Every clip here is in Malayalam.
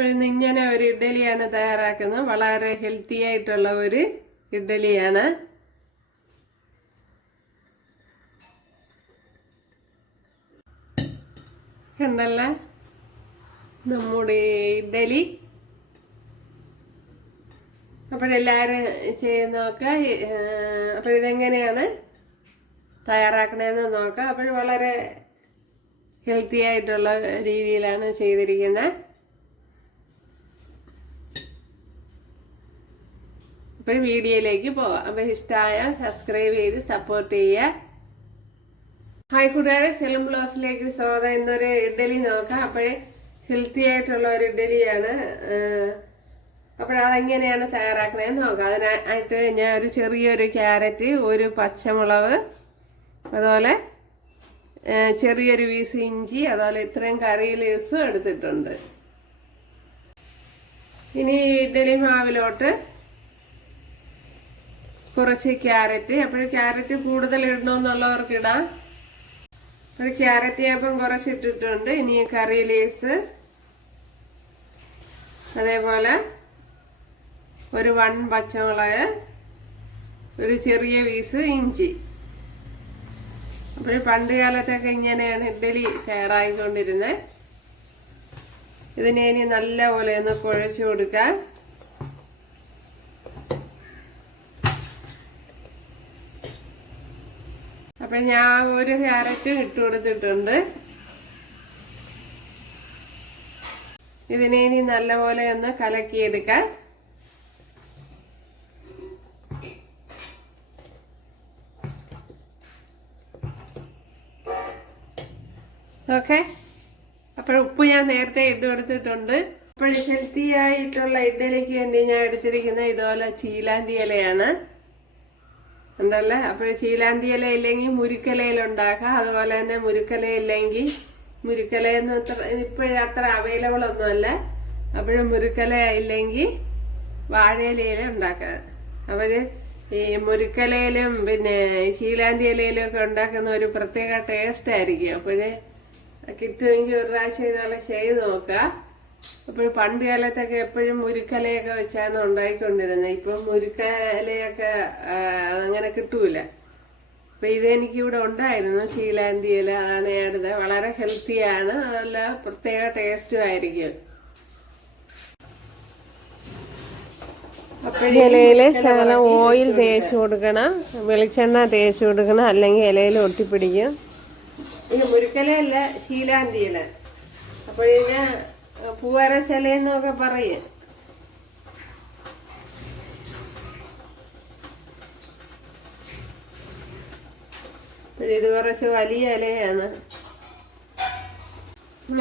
ഇപ്പോഴിന്ന് ഇങ്ങനെ ഒരു ഇഡ്ഡലിയാണ് തയ്യാറാക്കുന്നത്. വളരെ ഹെൽത്തി ആയിട്ടുള്ള ഒരു ഇഡ്ഡലിയാണ്. കണ്ടല്ല നമ്മുടെ ഇഡ്ഡലി. അപ്പോഴെല്ലാവരും ചെയ്ത് നോക്കുക അപ്പോഴിതെങ്ങനെയാണ് തയ്യാറാക്കണതെന്ന് നോക്കുക അപ്പോൾ വളരെ ഹെൽത്തി ആയിട്ടുള്ള രീതിയിലാണ് ചെയ്തിരിക്കുന്നത്. അപ്പോൾ വീഡിയോയിലേക്ക് പോകാം. അപ്പോൾ ഇഷ്ടമായ സബ്സ്ക്രൈബ് ചെയ്ത് സപ്പോർട്ട് ചെയ്യുക. ഹായ് കൂട്ടുകാരെ സെലം ബ്ലോസിലേക്ക് സ്വാഗതം. എന്നൊരു ഇഡ്ഡലി നോക്കാം. അപ്പോഴേ ഹെൽത്തി ആയിട്ടുള്ള ഒരു ഇഡ്ഡലിയാണ്. അപ്പോൾ അതെങ്ങനെയാണ് തയ്യാറാക്കണതെന്ന് നോക്കാം. അതിനായിട്ട് ഞാൻ ഒരു ചെറിയൊരു ക്യാരറ്റ് ഒരു പച്ചമുളക് അതുപോലെ ചെറിയൊരു പീസ് ഇഞ്ചി അതുപോലെ ഇത്രയും കറി ലീവ്സും എടുത്തിട്ടുണ്ട്. ഇനി ഇഡ്ഡലി മാവിലോട്ട് കുറച്ച് ക്യാരറ്റ്. അപ്പോൾ ക്യാരറ്റ് കൂടുതൽ ഇടണമെന്നുള്ളവർക്ക് ഇടാം ഒരു ക്യാരറ്റ് അപ്പം കുറച്ച് ഇട്ടിട്ടുണ്ട് ഇനി കറി ലീവ്സ്. അതേപോലെ ഒരു വൺ പച്ചമുളക് ഒരു ചെറിയ പീസ് ഇഞ്ചി. അപ്പോൾ പണ്ട് കാലത്തൊക്കെ ഇങ്ങനെയാണ് ഇഡ്ഡലി തയ്യാറായിക്കൊണ്ടിരുന്നത് ഇതിനെ ഇനി നല്ലപോലെ ഒന്ന് കുഴച്ചു കൊടുക്കാം. അപ്പൊ ഞാൻ ഒരു ക്യാരറ്റ് ഇട്ട് കൊടുത്തിട്ടുണ്ട്. ഇതിനെ ഇനി നല്ലപോലെ ഒന്ന് കലക്കിയെടുക്കാം ഓക്കെ. അപ്പോൾ ഉപ്പ് ഞാൻ നേരത്തെ ഇട്ട് കൊടുത്തിട്ടുണ്ട്. അപ്പോൾ ഹെൽത്തി ആയിട്ടുള്ള ഇഡ്ഡലിക്ക് വേണ്ടി ഞാൻ എടുത്തിരിക്കുന്ന ഇതുപോലെ ചീലാന്തി ഇലയാണ്. ഉണ്ടല്ലേ? അപ്പോൾ ചീലാന്തിയില ഇല്ലെങ്കിൽ മുരിക്കലയിൽ ഉണ്ടാക്കാം അതുപോലെ തന്നെ മുരിക്കല ഇല്ലെങ്കിൽ മുരുക്കലയെന്ന് ഇപ്പോഴും അത്ര അവൈലബിൾ ഒന്നുമല്ല. അപ്പോഴും മുരിക്കല ഇല്ലെങ്കിൽ വാഴയിലയില ഉണ്ടാക്കാം. അവർ ഈ മുരിക്കലയിലും പിന്നെ ചീലാന്തി ഇലയിലും ഒക്കെ ഉണ്ടാക്കുന്ന ഒരു പ്രത്യേക ടേസ്റ്റ് ആയിരിക്കും. അപ്പോഴേ കിട്ടുമെങ്കിൽ ഒരു പ്രാവശ്യം ഇതുപോലെ ചെയ്ത് നോക്കുക. അപ്പോൾ പണ്ട് കാലത്തൊക്കെ എപ്പോഴും മുരുക്കലയൊക്കെ വെച്ചാണ് ഉണ്ടായിക്കൊണ്ടിരുന്നത് ഇപ്പം മുരുക്കലയൊക്കെ അങ്ങനെ കിട്ടൂല. അപ്പൊ ഇതെനിക്കിവിടെ ഉണ്ടായിരുന്നു. ശീലാന്തി ഇല അതാണ് ഞാനിത് വളരെ ഹെൽത്തിയാണ്. നല്ല പ്രത്യേക ടേസ്റ്റും ആയിരിക്കും. ഇലയിൽ ശകലം ഓയിൽ തേച്ച് കൊടുക്കണം. വെളിച്ചെണ്ണ തേച്ച് കൊടുക്കണം. അല്ലെങ്കിൽ ഇലയിൽ ഒട്ടിപ്പിടിക്കും. ഇത് മുരുക്കലയല്ല ശീലാന്തി ഇല അപ്പോൾ ഇതിന് പൂവരശല എന്നൊക്കെ പറയും ഇത് കുറച്ച് വലിയ ഇലയാണ്.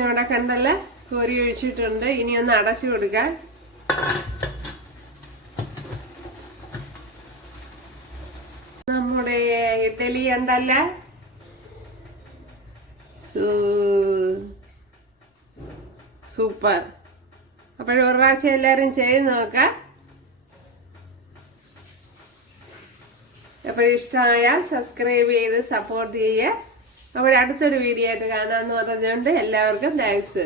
അവിടെ കണ്ടല്ല കോരി ഒഴിച്ചിട്ടുണ്ട്. ഇനി ഒന്ന് അടച്ചു കൊടുക്കാൻ നമ്മുടെ ഇഡലി ഉണ്ടല്ല. സൂ- സൂപ്പർ അപ്പോഴും ഒരു പ്രാവശ്യം എല്ലാവരും ചെയ്ത് നോക്കാം. അപ്പോൾ ഇഷ്ടമായാൽ സബ്സ്ക്രൈബ് ചെയ്ത് സപ്പോർട്ട് ചെയ്യുക അപ്പോൾ അടുത്തൊരു വീഡിയോ ആയിട്ട് കാണാമെന്ന് പറഞ്ഞുകൊണ്ട് എല്ലാവർക്കും താങ്ക്സ്